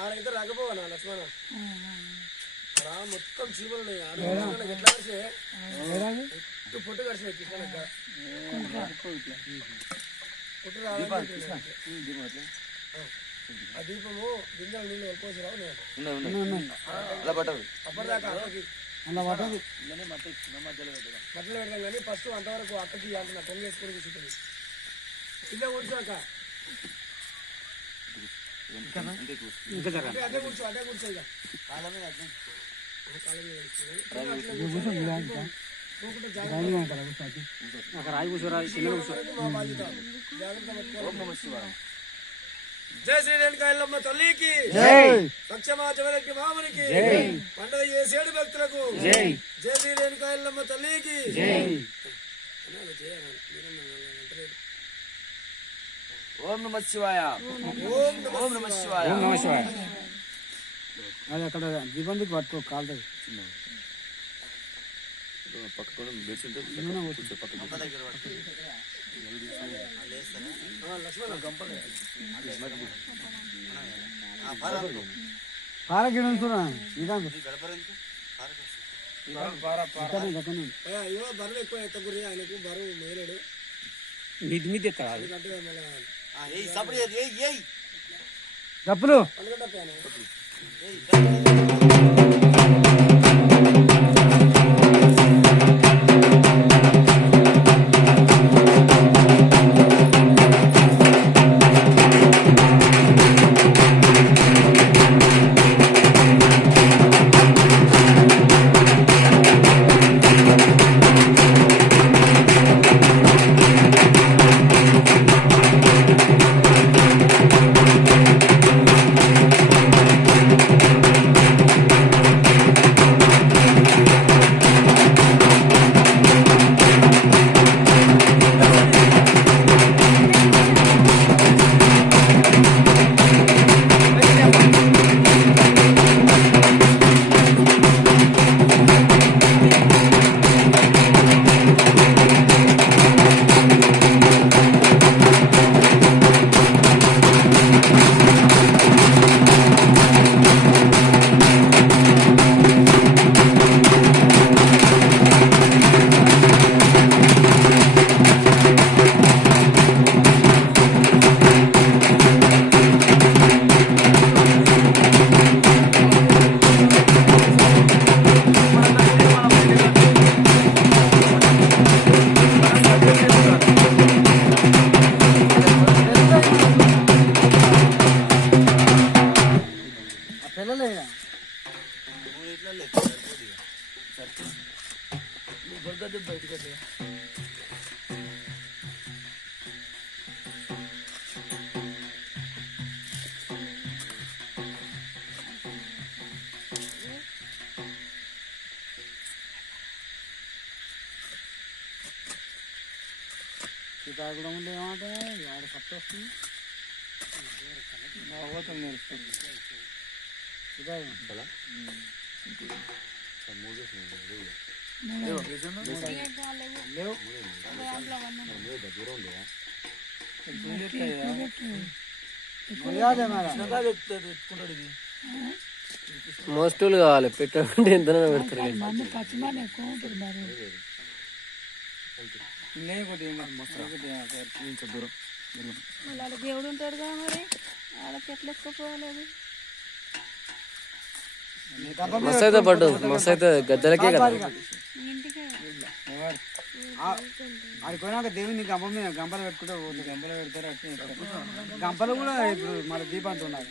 ఆడైతే రాకపోవా లక్ష్మణ మొత్తం చీమలు ఎట్లా పొట్టు కరిచినాయి కృష్ణ పొట్టు రావాలి. ఆ దీపము గింజలు నీళ్ళు వెళ్ళిపోతున్నావు అప్పటిదాకా మధ్యలో పెడదాం కానీ ఫస్ట్ అంతవరకు అక్కకి అంటున్నా కొంగ వేసుకొని కూర్చుంటుంది కింద కూర్చోక అదే కూర్చో అదే కూర్చో ఇక జై శ్రీ రేణుకా ఎల్లమ్మ తల్లికి సత్యమా చివరికి మామునికి పండుగ చేసేడు భక్తులకు జై శ్రీ రేణుకా ఎల్లమ్మ తల్లికి. ఓం నమః శివాయ ఓం నమః శివాయ ఓం నమః శివాయ. అది అక్కడ దీపానికి పట్టుకో కాలుతుంది బరువు ఎక్కువ ఎత్తగురి ఆయనకు బరువు మేలేడు డప్పులు తాగడం ఉంటే ఏమంటే ఆడ కట్ట వస్తుంది లేవు మోస్టూలు కావాలి పెట్టకుంటే ఎంత పెడతారు దేవుడు ఉంటాడు కదా మరి వాళ్ళకి ఎట్లా ఎక్కపోలేదు మస్తు అయితే పడ్డు మస్తు అయితే గద్దలకే కదా ఇంటికి ఆడిపోయినాక దేవుని గంప మీద గంపలు పెట్టుకుంటే పోతుంది గంపలు పెడతారు అట్నే గంపలు కూడా ఇప్పుడు మన దీపంతో ఉన్నారు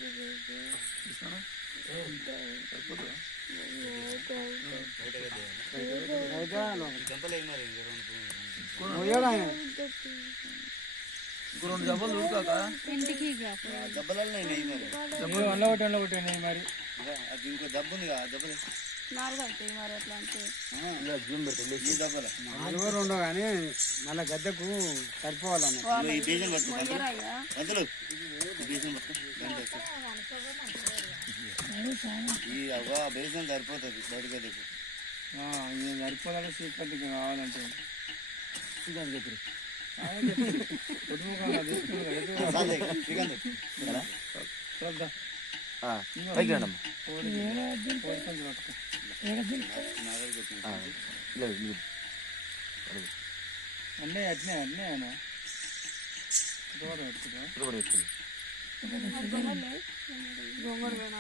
ఇంటికి మరి నాలుగు అవుతాయి మరి ఎట్లా అంటే నాలుగో రెండో కానీ మళ్ళీ గద్దెకు సరిపోవాలన్న మొయ్యరయ్యా బేసం సరిపోతుంది బయటకి సరిపోవాలంటే సీపత్తికి కావాలంటే పైకి రండి అన్నీ అట్నే అన్నీ ఆయన గొంగడు పోయినా